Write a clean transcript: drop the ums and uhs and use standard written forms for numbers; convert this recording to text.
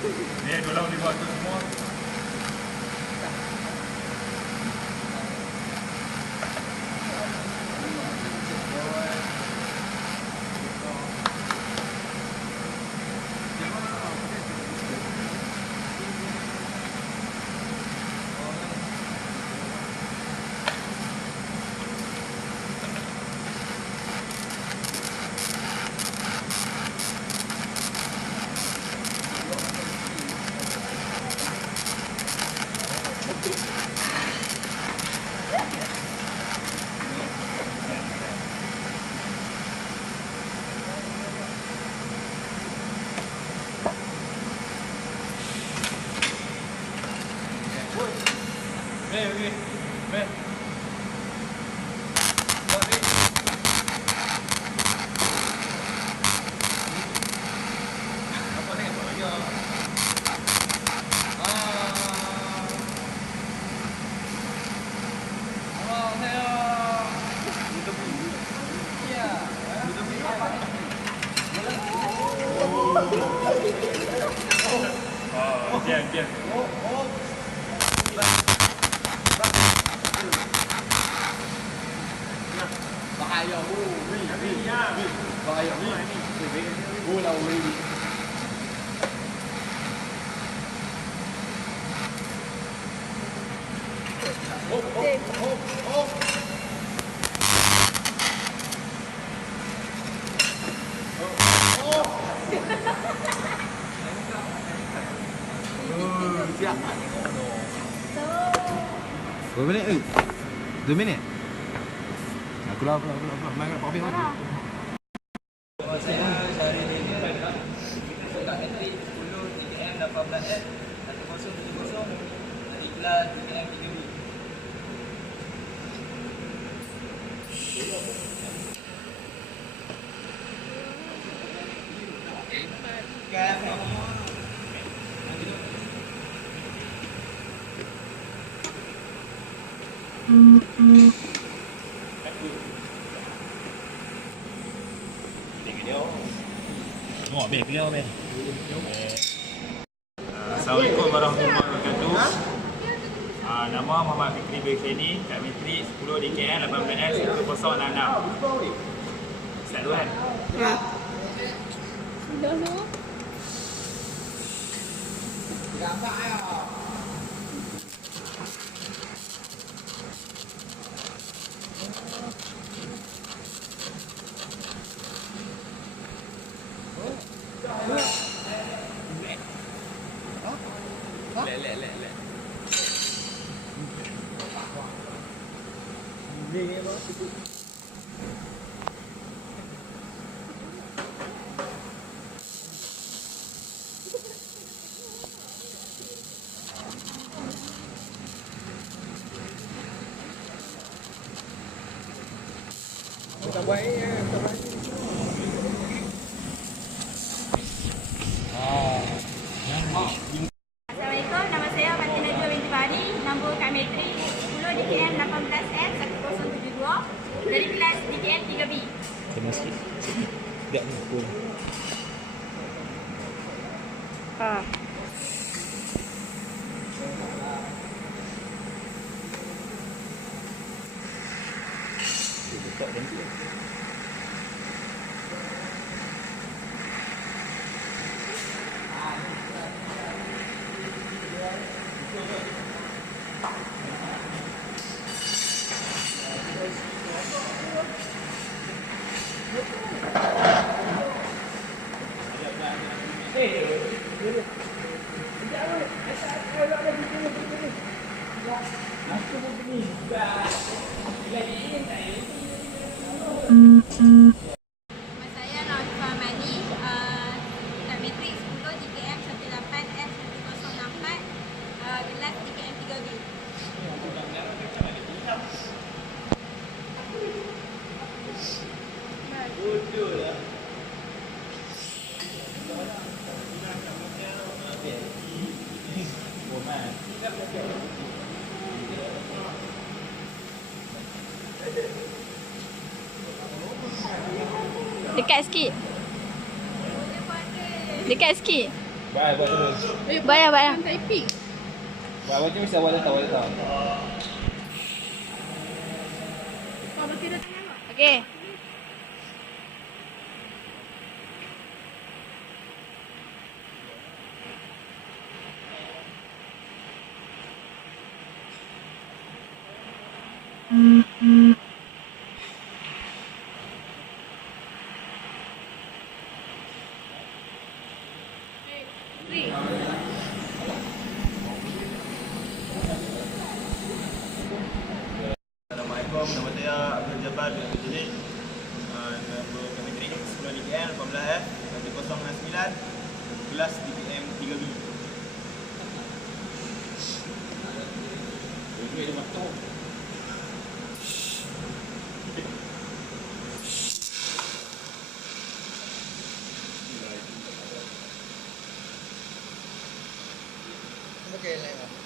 Ni 2 lawan 500 semua. Ven. Apa ni? Apa lagi? Biar. Bahaya bahaya bola wili. Siap. 2 minit ke? 2 minit? Aku lah. Main kat Pak Bin lagi. Saya sehari ni kat Metrik 10 DKM 18F 1070 dari kelas DKM 3B. Assalamualaikum warahmatullahi wabarakatuh. Nama Muhammad Fikri Berkeni, kat Metrik 10 DKM 18F 1066. Start dulu kan? Ya. Dulu. Assalamualaikum, nama saya Fatin Najwa binti Fahri, nombor kat Metrik 10 DKM 18F 1072 dari kelas DKM 3B. Tengok sikit. Sekejap ni aku. Letak nanti. Nama saya Naufah Fahmani, kat Metrik 10 DKM 18F 1064 kelas DKM 3B. Dekat sikit. Dekat sikit. Baik, buat terus. Bayar. Buat awal tu mesti awal datang. Okey. Assalamualaikum, nama saya Abdul Jabbar bin Abdul Jalil. Nama Kementeri Sekolah DKM 18F 1069 kelas DKM 3B. Okay, lain.